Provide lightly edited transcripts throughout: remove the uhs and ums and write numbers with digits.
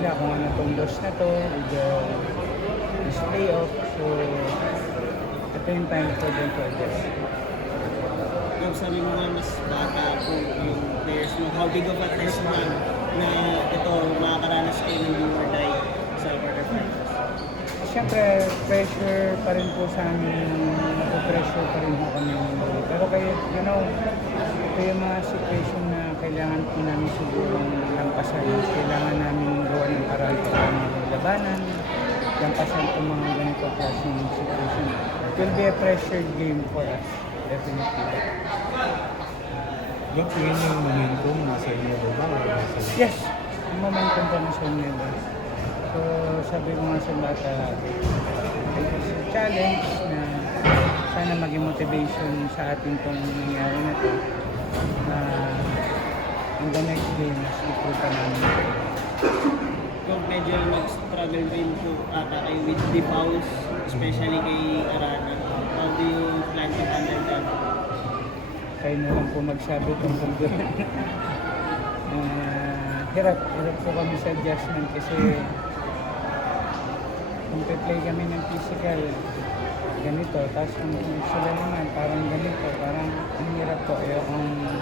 nila kung ano tong loss na to with this playoff. So, ito yung time for them to adjust. Yung sabi mo nga mas bata po yung players mo, how big of a test man na ito makakaranas kayo ng do or die sa quarterfinals? Siyempre, pressure pa rin po sa amin, pressure pa rin po kami. Pero kayo, ito yung mga situation na kailangan po namin siguro lampasan. Kailangan namin gawa ng paraan para labanan, lampasan po mga ganito klaseng situation. It will be a pressured game for us, definitely. Yung tingin yung momentum nasa inyo ba? Yes, yung momentum po na sa inyo. So, sabi ko nga sa bata, it's a challenge na sana maging motivation sa atin itong nangyari na ito. In the next game, mas improve pa namin. Kung medyo mag-struggle rin po ata kayo with the fouls, especially kay Arana, how do you plan to handle that? Kayo na lang po magsabi tungkol doon. Hirap po kami sa adjustment kasi kung play kami ng physical, ganito, tapos kung sila naman, parang ganito, parang ang hirap po. Ayokong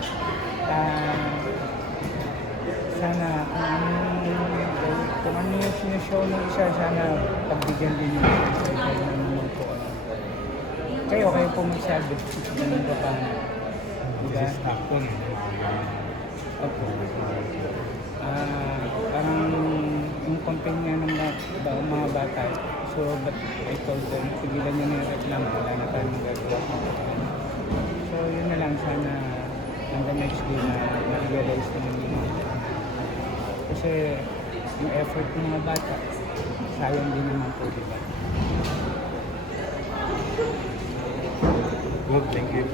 sana kung ano yung sinushow ng isa, sana pagbigyan din yung isa. Kayo naman po. Kayo po magsabi. Ganun ba paano? Diba? This is Stockton. Opo. Parang yung campaign nga ng mga bata. So, but I told them, tigilan nyo na yung reklamo, wala na tayo magagawa. So, yun na lang sana on the next day na ma-realize naman yung mga kasi yung effort ng mga bata, sayang din naman po, diba? Good, thank you.